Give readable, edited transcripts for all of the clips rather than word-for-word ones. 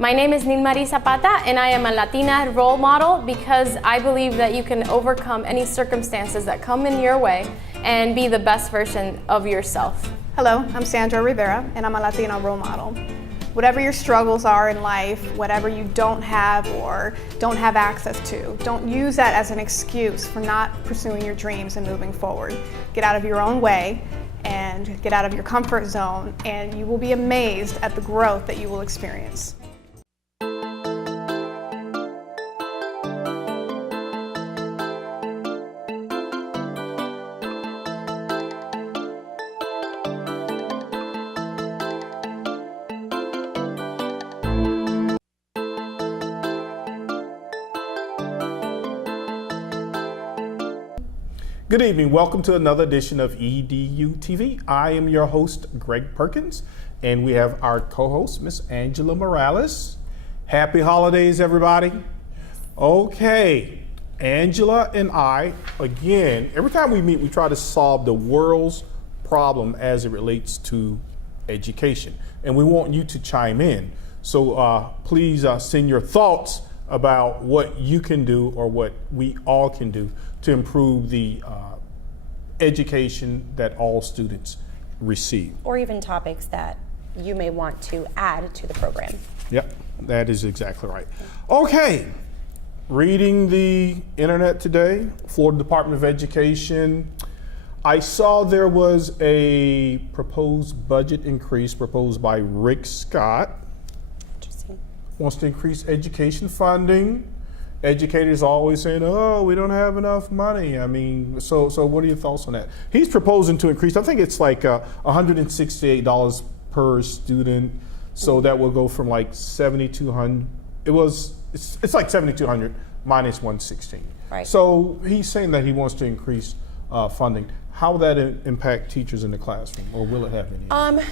My name is Nilmarie Zapata, and I am a Latina role model because I believe that you can overcome any circumstances that come in your way and be the best version of yourself. Hello, I'm Sandra Rivera, and I'm a Latino role model. Whatever your struggles are in life, whatever you don't have or don't have access to, don't use that as an excuse for not pursuing your dreams and moving forward. Get out of your own way and get out of your comfort zone, and you will be amazed at the growth that you will experience. Good evening. Welcome to another edition of EduTV. I am your host, Greg Perkins, and we have our co-host, Miss Angela Morales. Happy holidays, everybody. Okay, Angela and I, again, every time we meet, we try to solve the world's problem as it relates to education, and we want you to chime in. So please send your thoughts about what you can do or what we all can do to improve the education that all students receive. Or even topics that you may want to add to the program. Yep, that is exactly right. Okay, reading the internet today, Florida Department of Education, I saw there was a proposed budget increase proposed by Rick Scott. Interesting. Wants to increase education funding. Educators always saying, oh, we don't have enough money. I mean, so what are your thoughts on that? He's proposing to increase, I think it's like $168 per student. So that will go from like $7,200. It's like $7,200 minus $116. Right. So he's saying that he wants to increase funding. How will that impact teachers in the classroom, or will it have any?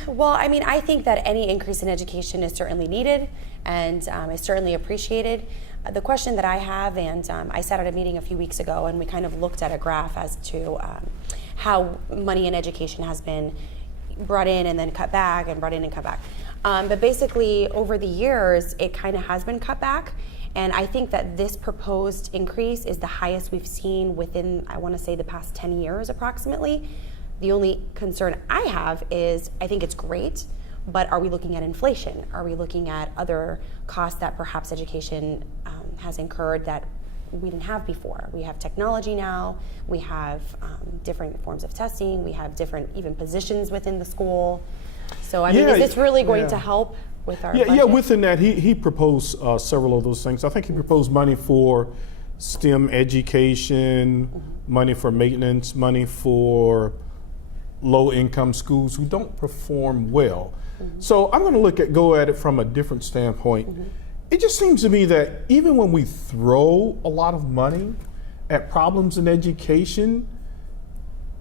Well, I mean, I think that any increase in education is certainly needed and is certainly appreciated. The question that I have, and I sat at a meeting a few weeks ago and we kind of looked at a graph as to how money in education has been brought in and then cut back and brought in and cut back. But basically over the years, it kind of has been cut back. And I think that this proposed increase is the highest we've seen within, I want to say, the past 10 years approximately. The only concern I have is I think it's great, but are we looking at inflation? Are we looking at other costs that perhaps education has incurred that we didn't have before? We have technology now, we have different forms of testing, we have different even positions within the school. So I mean, is this really going to help with our budget? Yeah, within that, he proposed several of those things. I think he proposed money for STEM education, money for maintenance, money for low-income schools who don't perform well. So I'm going to go at it from a different standpoint. It just seems to me that even when we throw a lot of money at problems in education,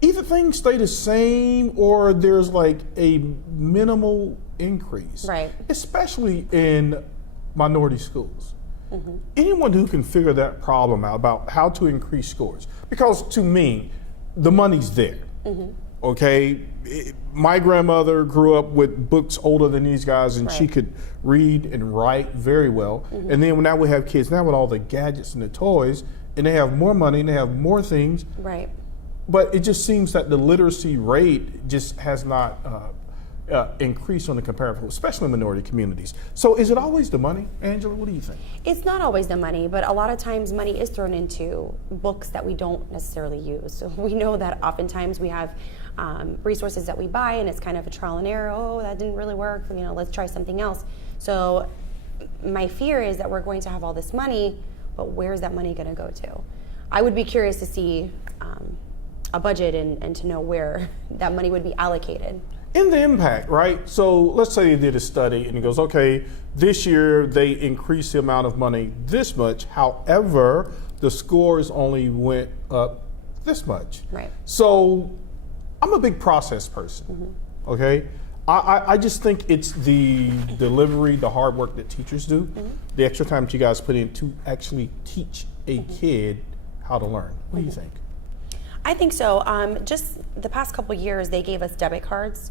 either things stay the same or there's like a minimal increase, right? Especially in minority schools. Anyone who can figure that problem out about how to increase scores, because to me, the money's there. Okay, my grandmother grew up with books older than these guys, and she could read and write very well. And then now we have kids now with all the gadgets and the toys, and they have more money and they have more things. Right. But it just seems that the literacy rate just has not increased on the comparative, especially in minority communities. So is it always the money? Angela, what do you think? It's not always the money, but a lot of times money is thrown into books that we don't necessarily use. So we know that oftentimes we have resources that we buy and it's kind of a trial and error. Oh, that didn't really work. You know, let's try something else. So my fear is that we're going to have all this money, but where's that money going to go to? I would be curious to see a budget and to know where that money would be allocated. In the impact, right? So let's say they did a study and it goes, okay, this year they increased the amount of money this much. However, the scores only went up this much. Right. So I'm a big process person, okay? I just think it's the delivery, the hard work that teachers do, the extra time that you guys put in to actually teach a kid how to learn. What do you think? I think so. Just the past couple years, they gave us debit cards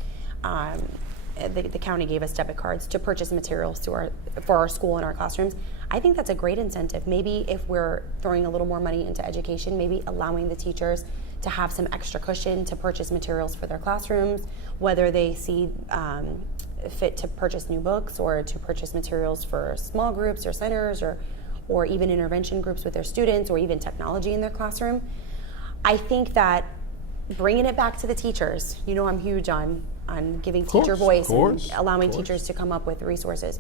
the county gave us debit cards to purchase materials for our school and our classrooms. I think that's a great incentive. Maybe if we're throwing a little more money into education, maybe allowing the teachers to have some extra cushion to purchase materials for their classrooms, whether they see fit to purchase new books or to purchase materials for small groups or centers or even intervention groups with their students, or even technology in their classroom. I think that bringing it back to the teachers, I'm huge on giving teacher voice and allowing teachers to come up with resources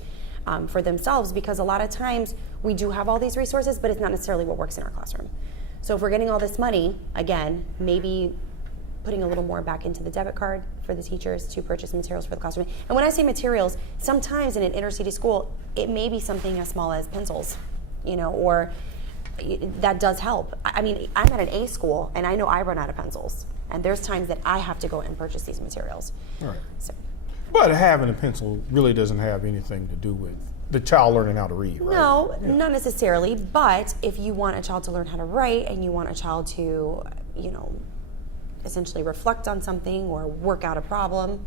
for themselves, because a lot of times we do have all these resources, but it's not necessarily what works in our classroom. So if we're getting all this money, again, maybe putting a little more back into the debit card for the teachers to purchase materials for the classroom. And when I say materials, sometimes in an inner city school, it may be something as small as pencils, or that does help. I mean, I'm at an A school, and I know I run out of pencils, and there's times that I have to go and purchase these materials. All right. So. But having a pencil really doesn't have anything to do with the child learning how to read, right? No, not necessarily, but if you want a child to learn how to write and you want a child to, essentially reflect on something or work out a problem,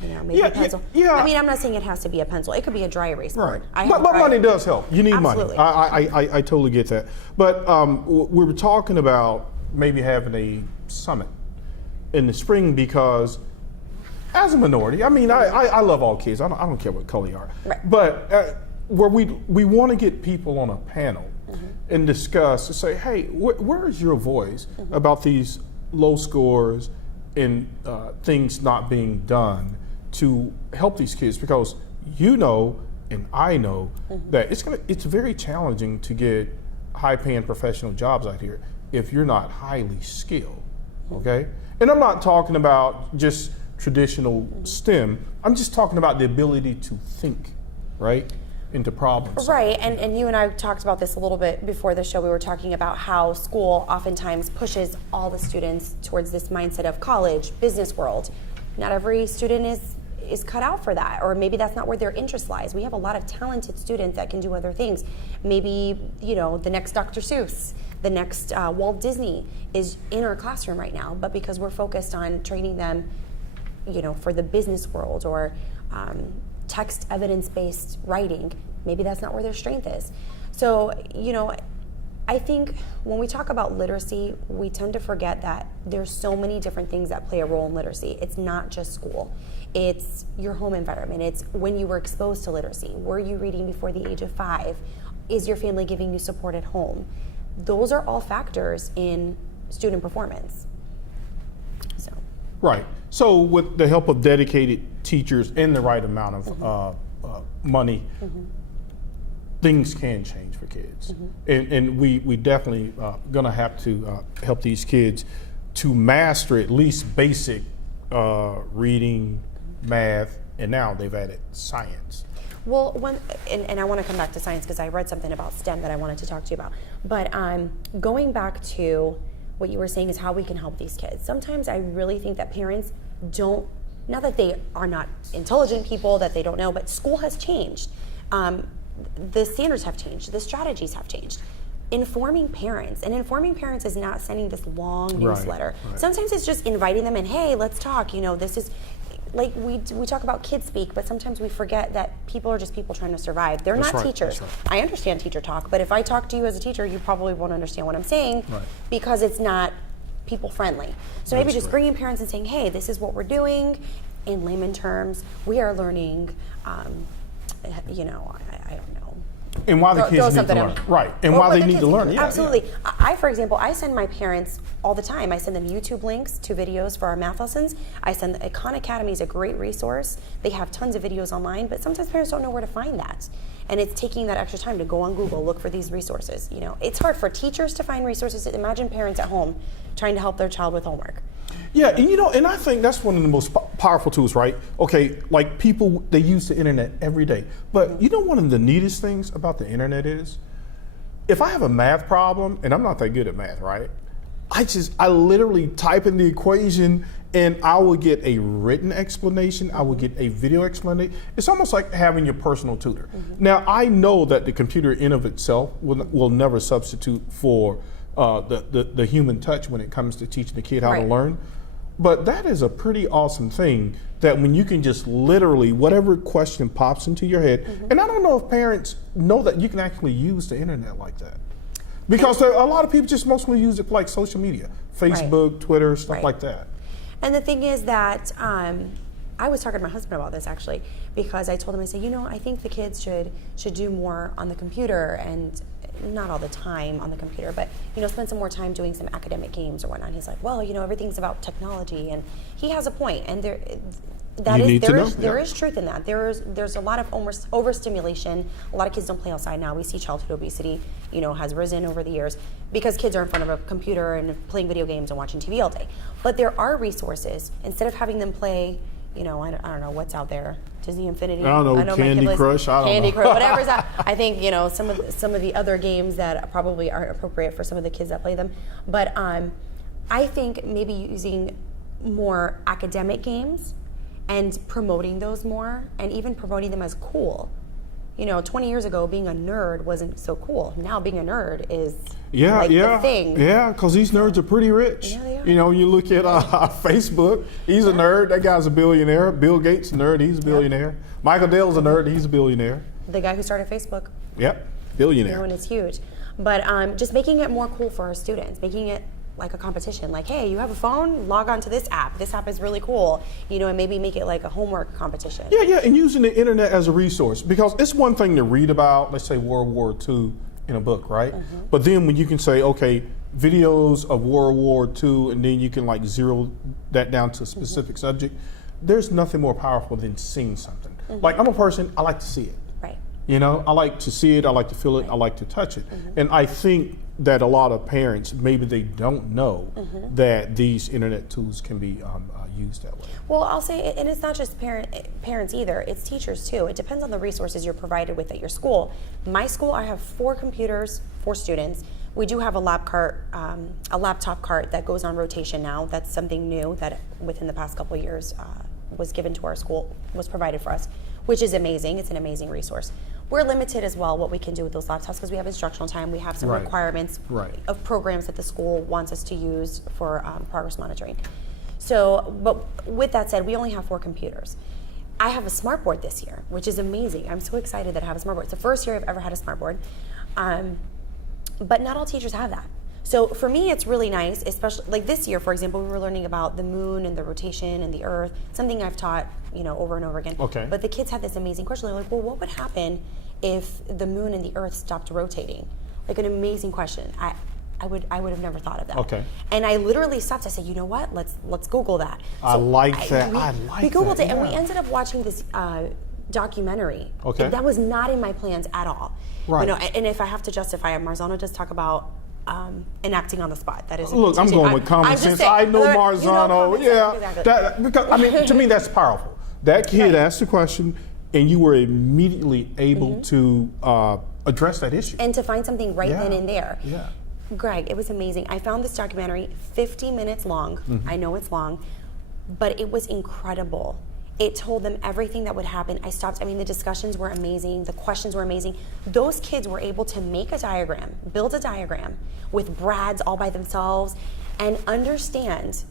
maybe a pencil. Yeah. I mean, I'm not saying it has to be a pencil. It could be a dry erase board. Right. But money does help. You need Absolutely. money. I totally get that. But we were talking about maybe having a summit in the spring, because as a minority, I mean, I love all kids. I don't care what color you are. Right. But where we want to get people on a panel and discuss, to say, hey, where is your voice about these low scores and things not being done to help these kids? Because and I know that it's very challenging to get high-paying professional jobs out here if you're not highly skilled, okay? And I'm not talking about just traditional STEM. I'm just talking about the ability to think, right, into problems. Right, and you and I talked about this a little bit before the show. We were talking about how school oftentimes pushes all the students towards this mindset of college, business world. Not every student is cut out for that, or maybe that's not where their interest lies. We have a lot of talented students that can do other things. Maybe, the next Dr. Seuss, the next Walt Disney is in our classroom right now, but because we're focused on training them, for the business world or text evidence-based writing, maybe that's not where their strength is. So, I think when we talk about literacy, we tend to forget that there's so many different things that play a role in literacy. It's not just school. It's your home environment. It's when you were exposed to literacy. Were you reading before the age of 5? Is your family giving you support at home? Those are all factors in student performance. So. Right. So with the help of dedicated teachers and the right amount of money, things can change for kids. And we definitely gonna have to help these kids to master at least basic reading, math, and now they've added science. Well, and I want to come back to science because I read something about STEM that I wanted to talk to you about. But going back to what you were saying is how we can help these kids. Sometimes I really think that parents don't, not that they are not intelligent people, that they don't know, but school has changed. The standards have changed. The strategies have changed. Informing parents is not sending this long newsletter. Right. Sometimes it's just inviting them in. Hey, let's talk. This is like we talk about kids speak, but sometimes we forget that people are just people trying to survive. They're not teachers. I understand teacher talk, but if I talk to you as a teacher, you probably won't understand what I'm saying because it's not people friendly. So maybe just bringing parents and saying, hey, this is what we're doing in layman terms. We are learning. I don't know. And why the kids need to learn. Right. And why they need to learn. Absolutely. I, for example, I send my parents all the time. I send them YouTube links to videos for our math lessons. I send Khan Academy is a great resource. They have tons of videos online, but sometimes parents don't know where to find that. And it's taking that extra time to go on Google, look for these resources. It's hard for teachers to find resources. Imagine parents at home trying to help their child with homework. Yeah, and and I think that's one of the most powerful tools, right? Okay, like people, they use the internet every day. But one of the neatest things about the internet is, if I have a math problem, and I'm not that good at math, right? I literally type in the equation and I will get a written explanation, I will get a video explanation. It's almost like having your personal tutor. Now, I know that the computer in of itself will never substitute for the human touch when it comes to teaching the kid how to learn. But that is a pretty awesome thing, that when you can just literally, whatever question pops into your head, and I don't know if parents know that you can actually use the internet like that. Because a lot of people just mostly use it for like social media, Facebook, Twitter, stuff like that. And the thing is that I was talking to my husband about this actually, because I told him, I said, I think the kids should do more on the computer, and not all the time on the computer, but spend some more time doing some academic games or whatnot. He's like, well, everything's about technology, and he has a point, and there is truth in that. There's a lot of overstimulation. A lot of kids don't play outside now. We see childhood obesity, has risen over the years because kids are in front of a computer and playing video games and watching TV all day. But there are resources. Instead of having them play, I don't know what's out there. Disney Infinity. I don't know, Candy Crush. Candy Crush, whatever's out. I think some of the other games that probably aren't appropriate for some of the kids that play them. But I think maybe using more academic games and promoting those more, and even promoting them as cool. 20 years ago, being a nerd wasn't so cool. Now being a nerd is the thing. Yeah, because these nerds are pretty rich. Yeah, they are. You look at Facebook, he's a nerd, that guy's a billionaire. Bill Gates, a nerd, he's a billionaire. Michael Dell's a nerd, he's a billionaire. The guy who started Facebook. Yep, billionaire. And it's huge. But just making it more cool for our students, making it like a competition, like, hey, you have a phone, log on to this app. This app is really cool, and maybe make it like a homework competition. Yeah, and using the internet as a resource, because it's one thing to read about, let's say World War II in a book, right? But then when you can say, okay, videos of World War II, and then you can like zero that down to a specific subject, there's nothing more powerful than seeing something. Like, I'm a person, I like to see it. Right. I like to see it, I like to feel it, I like to touch it. And I think that a lot of parents, maybe they don't know that these internet tools can be used that way. Well, I'll say, and it's not just parents either, it's teachers too. It depends on the resources you're provided with at your school. My school, I have 4 computers for students. We do have a laptop cart that goes on rotation now. That's something new that within the past couple of years was given to our school, was provided for us, which is amazing. It's an amazing resource. We're limited as well what we can do with those laptops because we have instructional time. We have some requirements of programs that the school wants us to use for progress monitoring. So, but with that said, we only have 4 computers. I have a smart board this year, which is amazing. I'm so excited that I have a smart board. It's the first year I've ever had a smart board. But not all teachers have that. So for me, it's really nice, especially like this year, for example, we were learning about the moon and the rotation and the earth, something I've taught, over and over again. Okay. But the kids had this amazing question. They're like, well, what would happen if the moon and the earth stopped rotating? Like, an amazing question. I would have never thought of that. Okay. And I literally stopped. I said, you know what? Let's Google that. I like that. We Googled it, and we ended up watching this documentary. Okay. That was not in my plans at all. Right. And if I have to justify it, Marzano does talk about enacting on the spot. That is. Look, I'm going with common sense. I know Marzano. Exactly. Because to me, that's powerful. That kid asked the question, and you were immediately able to address that issue. And to find something right then and there. Yeah. Greg, it was amazing. I found this documentary, 50 minutes long. I know it's long, but it was incredible. It told them everything that would happen. The discussions were amazing. The questions were amazing. Those kids were able to make a diagram, build a diagram with brads all by themselves, and understand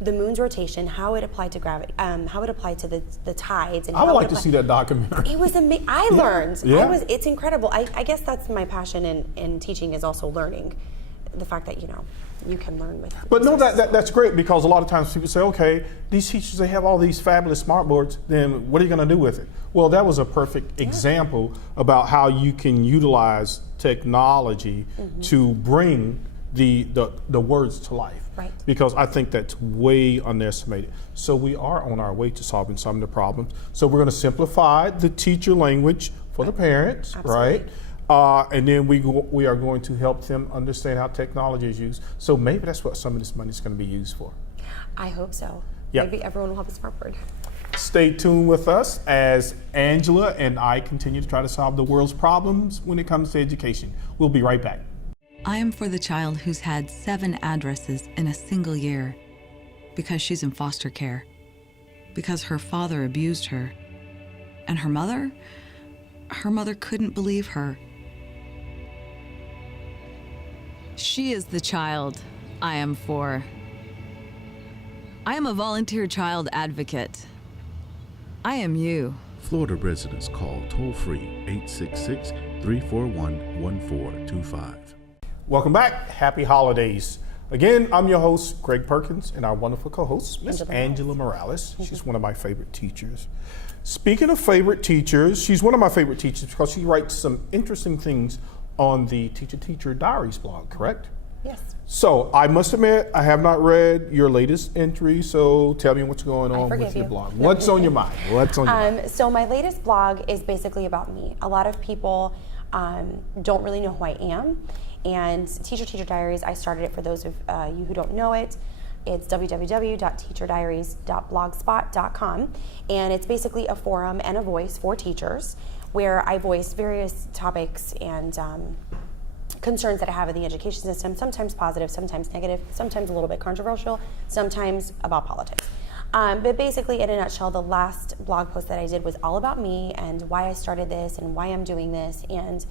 the moon's rotation, how it applied to gravity, how it applied to the tides. And I would like to see that documentary. It was amazing. I learned. Yeah. It's incredible. I guess that's my passion in teaching, is also learning. The fact that, you can learn with. But no, that's great, because a lot of times people say, okay, these teachers, they have all these fabulous smart boards, then what are you going to do with it? Well, that was a perfect example about how you can utilize technology to bring the words to life. Right. Because I think that's way underestimated. So we are on our way to solving some of the problems. So we're going to simplify the teacher language for the parents, right? And then we are going to help them understand how technology is used. So maybe that's what some of this money is going to be used for. I hope so. Yep. Maybe everyone will have a smart board. Stay tuned with us as Angela and I continue to try to solve the world's problems when it comes to education. We'll be right back. I am for the child who's had 7 addresses in a single year because she's in foster care, because her father abused her, and her mother couldn't believe her. She is the child I am for. I am a volunteer child advocate. I am you. Florida residents call toll-free 866-341-1425. Welcome back. Happy holidays. Again, I'm your host, Greg Perkins, and our wonderful co-host, Miss Angela Morales. She's one of my favorite teachers. Speaking of favorite teachers, she's one of my favorite teachers because she writes some interesting things on the Teacher Diaries blog, correct? Yes. So I must admit, I have not read your latest entry, so tell me what's going on with your blog. What's on your mind? What's on your mind? So my latest blog is basically about me. A lot of people don't really know who I am. And Teacher Diaries, I started it for those of you who don't know it. It's www.teacherdiaries.blogspot.com, and it's basically a forum and a voice for teachers where I voice various topics and concerns that I have in the education system, sometimes positive, sometimes negative, sometimes a little bit controversial, sometimes about politics. But basically, in a nutshell, the last blog post that I did was all about me and why I started this and why I'm doing this, and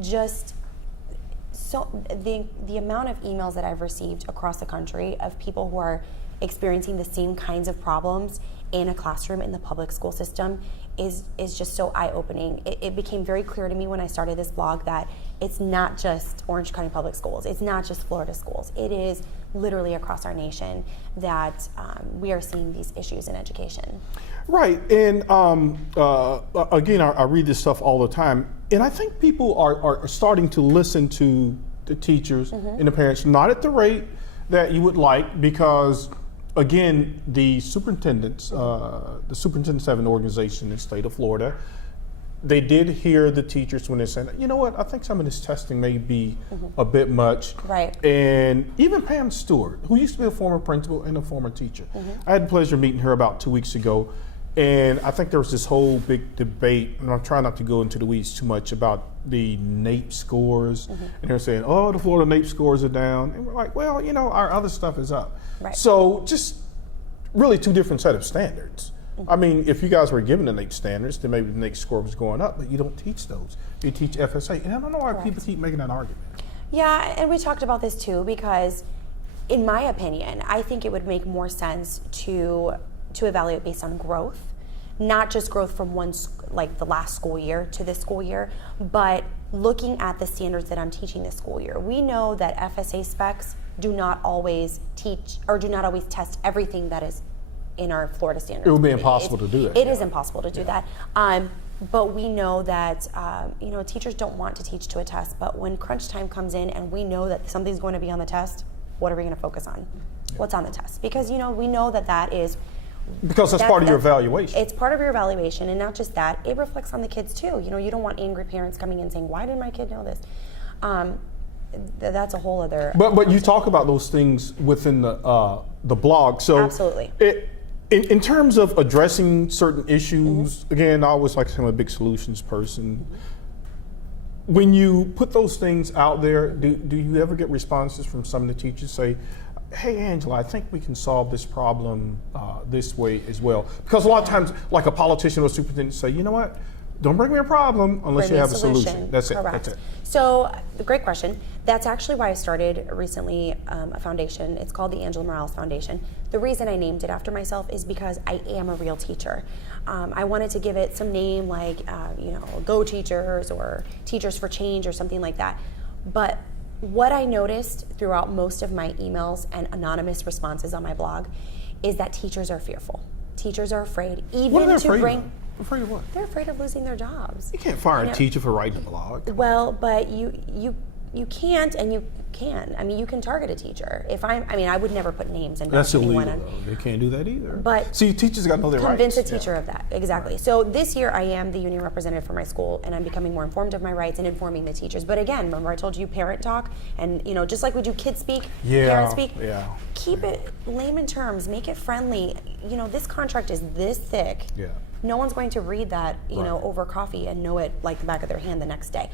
just so the amount of emails that I've received across the country of people who are experiencing the same kinds of problems in a classroom in the public school system is just so eye-opening. It became very clear to me when I started this blog that it's not just Orange County Public Schools, it's not just Florida schools, it is literally across our nation that we are seeing these issues in education. Right, and again, I read this stuff all the time, and I think people are starting to listen to the teachers and the parents, not at the rate that you would like, because again, the superintendents have an organization in the state of Florida. They did hear the teachers when they said, you know what, I think some of this testing may be a bit much. Right. And even Pam Stewart, who used to be a former principal and a former teacher. I had the pleasure of meeting her about 2 weeks ago. And I think there was this whole big debate, and I'm trying not to go into the weeds too much, about the NAEP scores. And they're saying, oh, the Florida NAEP scores are down. And we're like, well, you know, our other stuff is up. Right. So just really two different set of standards. I mean, if you guys were given the NAEP standards, then maybe the NAEP score was going up, but you don't teach those. You teach FSA. And I don't know why people keep making that argument. Yeah, and we talked about this too, because in my opinion, I think it would make more sense to evaluate based on growth, not just growth from the last school year to this school year, but looking at the standards that I'm teaching this school year. We know that FSA specs do not always teach or do not always test everything that is in our Florida standards. It would be impossible to do that. It is impossible to do that. But we know that teachers don't want to teach to a test, but when crunch time comes in and we know that something's going to be on the test, what are we going to focus on? What's on the test? Because we know that is because that's part of your evaluation. It's part of your evaluation, and not just that, it reflects on the kids too. You don't want angry parents coming in saying, why did my kid know this? That's a whole other. But you talk about those things within the blog. So absolutely. In terms of addressing certain issues, again, I always like to say I'm a big solutions person. When you put those things out there, do you ever get responses from some of the teachers say, hey, Angela, I think we can solve this problem this way as well? Because a lot of times, like a politician or superintendent say, you know what? Don't bring me a problem unless you have a solution. That's Correct. That's it. So, great question. That's actually why I started recently a foundation. It's called the Angela Morales Foundation. The reason I named it after myself is because I am a real teacher. I wanted to give it some name like, Go Teachers or Teachers for Change or something like that. But what I noticed throughout most of my emails and anonymous responses on my blog is that teachers are fearful. Teachers are afraid, Afraid of what? They're afraid of losing their jobs. You can't fire a teacher for writing a blog. Well, but you can't, and you can. I mean, you can target a teacher. I would never put names and that's illegal. Though. They can't do that either. But see, teachers got to know their rights. Convince a teacher of that, exactly. Right. So this year I am the union representative for my school, and I'm becoming more informed of my rights and informing the teachers. But again, remember I told you parent talk, and just like we do kids speak, parents speak. Yeah. Keep it layman terms. Make it friendly. This contract is this thick. Yeah. No one's going to read that, over coffee and know it like the back of their hand the next day.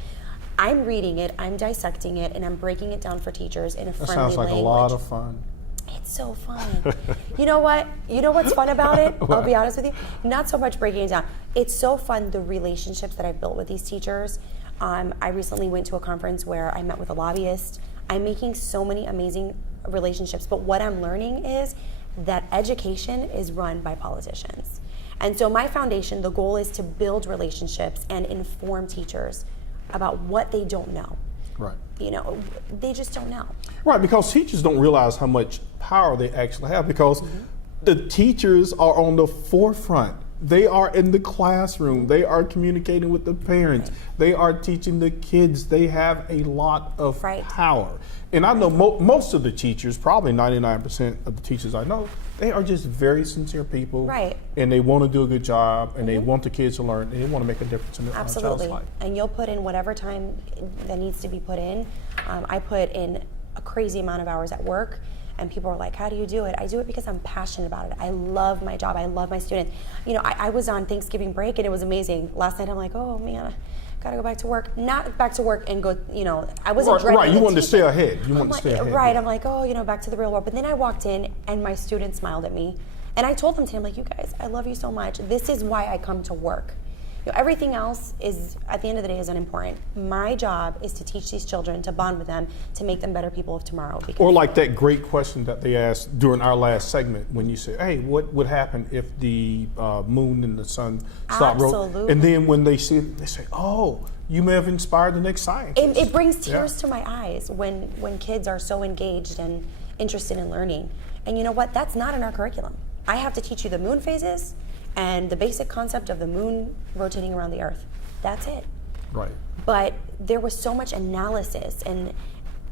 I'm reading it, I'm dissecting it, and I'm breaking it down for teachers in a friendly language. That sounds like a lot of fun. It's so fun. You know what? You know what's fun about it? I'll be honest with you. Not so much breaking it down. It's so fun, the relationships that I've built with these teachers. I recently went to a conference where I met with a lobbyist. I'm making so many amazing relationships, but what I'm learning is that education is run by politicians. And so my foundation, the goal is to build relationships and inform teachers about what they don't know. Right. You know, they just don't know. Right, because teachers don't realize how much power they actually have, because the teachers are on the forefront. They are in the classroom. They are communicating with the parents. They are teaching the kids. They have a lot of power. And I know most of the teachers, probably 99% of the teachers I know, they are just very sincere people. Right. And they want to do a good job, and they want the kids to learn, and they want to make a difference in their child's life. And you'll put in whatever time that needs to be put in. I put in a crazy amount of hours at work, and people are like, how do you do it? I do it because I'm passionate about it. I love my job. I love my students. You know, I was on Thanksgiving break, and it was amazing. Last night I'm like, oh man, I gotta go back to work. Not back to work and go, you know, I wasn't dreading Right, you wanted to stay teaching. ahead. You wanted to stay ahead. Right, I'm like, oh, you know, back to the real world. But then I walked in, and my students smiled at me. And I told them today, I'm like, you guys, I love you so much. This is why I come to work. You know, everything else is, at the end of the day, is unimportant. My job is to teach these children, to bond with them, to make them better people of tomorrow. Or like that great question that they asked during our last segment when you said, hey, what would happen if the moon and the sun stopped rotating? Absolutely. And then when they see it, they say, oh, you may have inspired the next scientist. It brings tears to my eyes when kids are so engaged and interested in learning. And you know what? That's not in our curriculum. I have to teach you the moon phases and the basic concept of the moon rotating around the earth. That's it. Right. But there was so much analysis and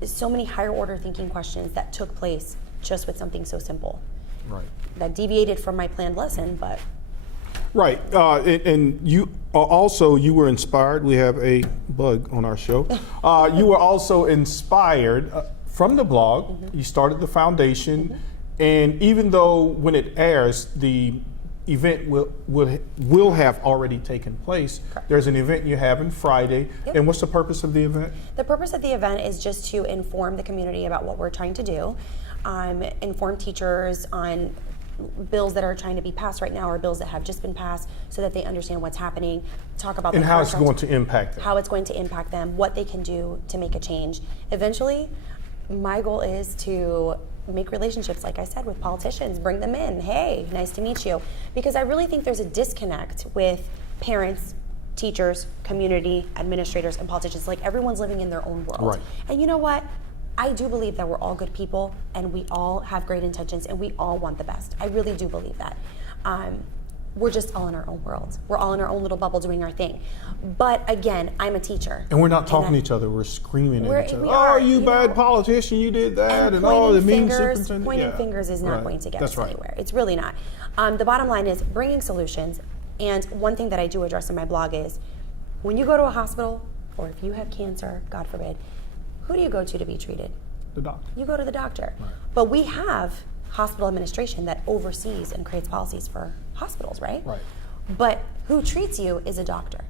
so many higher order thinking questions that took place just with something so simple. Right. That deviated from my planned lesson, but. Right, and you also, you were inspired. We have a bug on our show. You were also inspired from the blog. You started the foundation, and even though when it airs, the event will have already taken place. Correct. There's an event you have on Friday. Yep. And what's the purpose of the event? The purpose of the event is just to inform the community about what we're trying to do, inform teachers on bills that are trying to be passed right now or bills that have just been passed so that they understand what's happening, talk about And the how it's contract, going to impact them. how it's going to impact them, what they can do to make a change. Eventually, my goal is to make relationships, like I said, with politicians, bring them in. Hey, nice to meet you. Because I really think there's a disconnect with parents, teachers, community, administrators, and politicians. Like, everyone's living in their own world. Right. And you know what? I do believe that we're all good people and we all have great intentions and we all want the best. I really do believe that. We're just all in our own world. We're all in our own little bubble doing our thing. But again, I'm a teacher. And we're not talking to each other, we're screaming at each other. we Oh, are, you bad know, politician, you did that, and pointing oh, the mean fingers, superintendent. Pointing fingers is not going to get That's us right. anywhere. It's really not. The bottom line is bringing solutions. And one thing that I do address in my blog is when you go to a hospital, or if you have cancer, God forbid, who do you go to be treated? The doctor. You go to the doctor. Right. But we have hospital administration that oversees and creates policies for hospitals, right? Right. But who treats you is a doctor.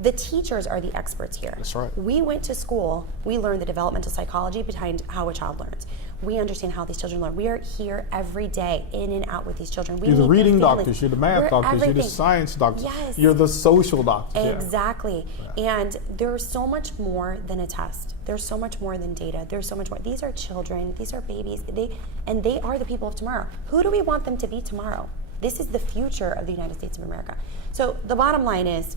The teachers are the experts here. That's right. We went to school, we learned the developmental psychology behind how a child learns. We understand how these children learn. We are here every day, in and out with these children. You're the reading doctors, you're the math doctors, you're the everything. science doctors, Yes. you're the social doctors. yeah. Exactly. And there's so much more than a test. There's so much more than data. There's so much more. These are children, these are babies, they are the people of tomorrow. Who do we want them to be tomorrow? This is the future of the United States of America. So the bottom line is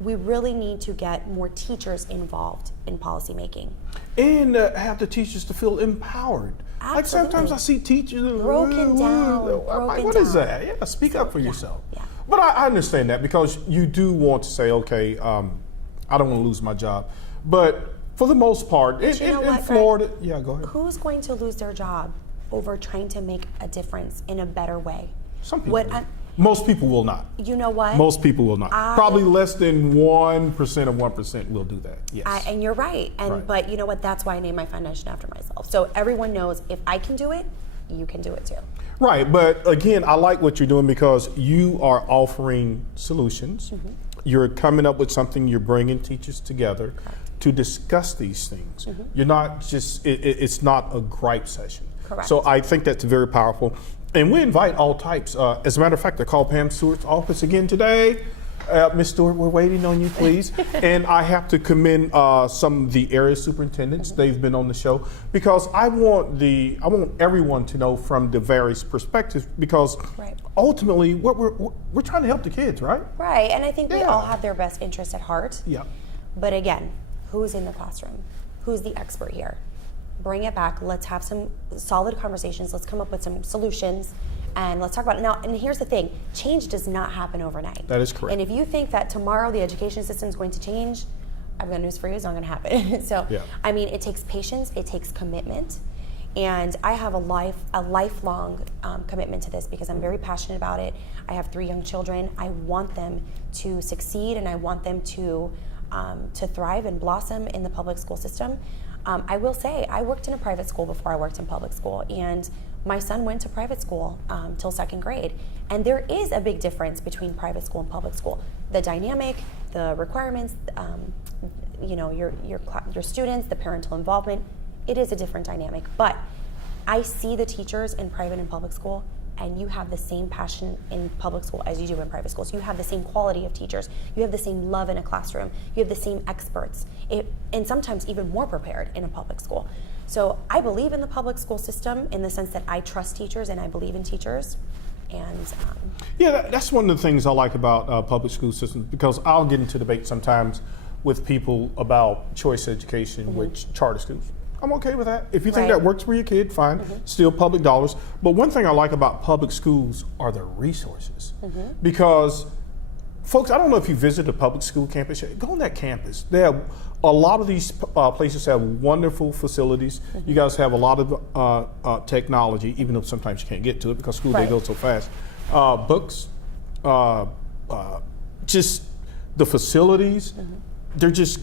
we really need to get more teachers involved in policy making. And have the teachers to feel empowered. Like sometimes I see teachers Broken down, I'm like, broken what is down. that? Yeah, speak up for yourself. yeah. But I understand that because you do want to say, okay, I don't want to lose my job. But for the most part, in you know what, Florida, Greg? yeah, go ahead. Who's going to lose their job over trying to make a difference in a better way? Some people will. Most people will not. You know what? Most people will not. Probably less than 1% of 1% will do that. Yes. And you're right. But you know what? That's why I named my foundation after myself. So everyone knows if I can do it, you can do it too. Right. But again, I like what you're doing because you are offering solutions. Mm-hmm. You're coming up with something. You're bringing teachers together to discuss these things. Mm-hmm. You're not just, it's not a gripe session. Correct. So I think that's very powerful. And we invite all types. As a matter of fact, I called Pam Stewart's office again today. Ms. Stewart, we're waiting on you, please. And I have to commend some of the area superintendents. They've been on the show because I want everyone to know from the various perspectives, because ultimately what we're trying to help the kids, right? Right, and I think we all have their best interest at heart. Yeah. But again, who's in the classroom? Who's the expert here? Bring it back. Let's have some solid conversations. Let's come up with some solutions, and let's talk about it. Now, and here's the thing, change does not happen overnight. That is correct. And if you think that tomorrow the education system is going to change, I've got news for you, it's not going to happen. So, I mean, it takes patience, it takes commitment, and I have a lifelong commitment to this because I'm very passionate about it. I have 3 young children. I want them to succeed, and I want them to thrive and blossom in the public school system. I will say, I worked in a private school before I worked in public school, and my son went to private school till 2nd grade. And there is a big difference between private school and public school. The dynamic, the requirements, you know, your students, the parental involvement, it is a different dynamic. But I see the teachers in private and public school, and you have the same passion in public school as you do in private school. So you have the same quality of teachers. You have the same love in a classroom. You have the same experts, and sometimes even more prepared in a public school. So I believe in the public school system in the sense that I trust teachers and I believe in teachers. And that's one of the things I like about public school systems, because I'll get into debate sometimes with people about choice education, with charter schools. I'm okay with that. If you think that works for your kid, fine. Still public dollars. But one thing I like about public schools are the resources. Because, folks, I don't know if you visit a public school campus yet. Go on that campus. They have a lot of these places have wonderful facilities. You guys have a lot of technology, even though sometimes you can't get to it because school day goes so fast. Books, just the facilities. They're just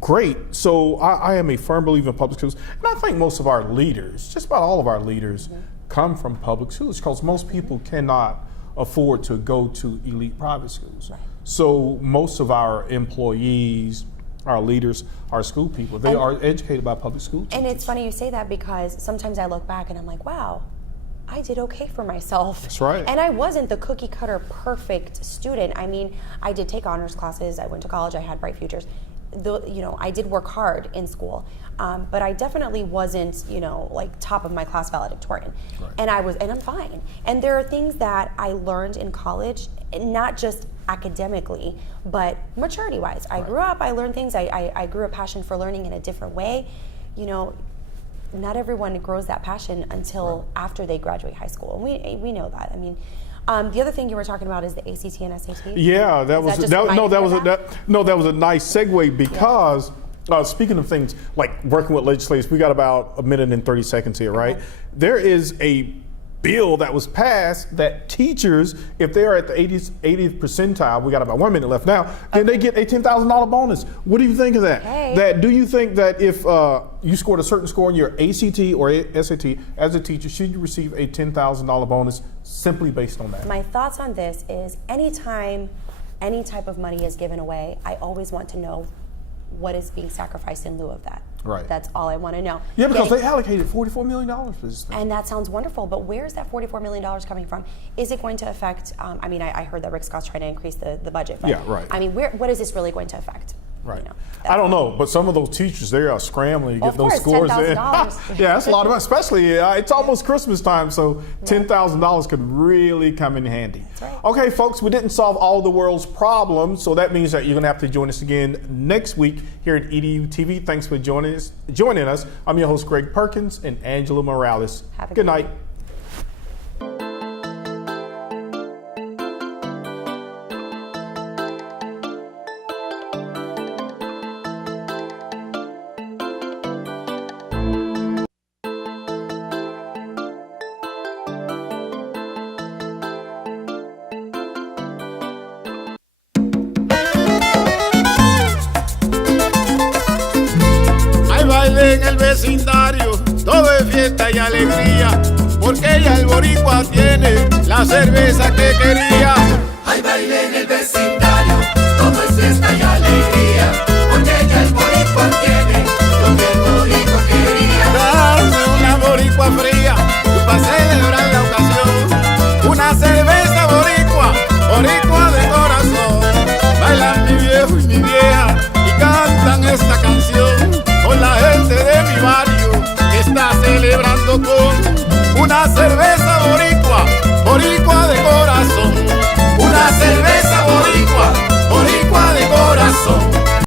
great. So I am a firm believer in public schools. And I think most of our leaders, just about all of our leaders, come from public schools, because most people cannot afford to go to elite private schools. So most of our employees, our leaders, our school people, they are educated by public school teachers. And it's funny you say that, because sometimes I look back and I'm like, wow, I did okay for myself. That's right. And I wasn't the cookie cutter perfect student. I mean, I did take honors classes. I went to college. I had bright futures. I did work hard in school, but I definitely wasn't, like top of my class valedictorian. And I'm fine. And there are things that I learned in college, not just academically, but maturity-wise. I grew up. I learned things. I grew a passion for learning in a different way. Not everyone grows that passion until after they graduate high school. And we know that. I mean, the other thing you were talking about is the ACT and SAT. Yeah, that was a nice segue, because speaking of things like working with legislators, we got about a minute and 30 seconds here, right? There is a bill that was passed that teachers, if they are at the 80th percentile, we got about 1 minute left now, then they get a $10,000 bonus. What do you think of that? Do you think that if you scored a certain score in your ACT or SAT as a teacher, should you receive a $10,000 bonus simply based on that? My thoughts on this is, anytime any type of money is given away, I always want to know what is being sacrificed in lieu of that. Right. That's all I want to know. Yeah, because they allocated $44 million for this thing. And that sounds wonderful, but where is that $44 million coming from? Is it going to affect, I heard that Rick Scott's trying to increase the budget. But, I mean, what is this really going to affect? Right. I don't know, but some of those teachers, they are scrambling to get those scores in. Yeah, that's a lot of money, especially it's almost Christmas time, so $10,000 could really come in handy. That's right. Okay, folks, we didn't solve all the world's problems, so that means that you're going to have to join us again next week here at EduTV. Thanks for joining us. I'm your host, Greg Perkins, and Angela Morales. Have a good night. En el vecindario todo es fiesta y alegría, porque ya el boricua tiene la cerveza que quería.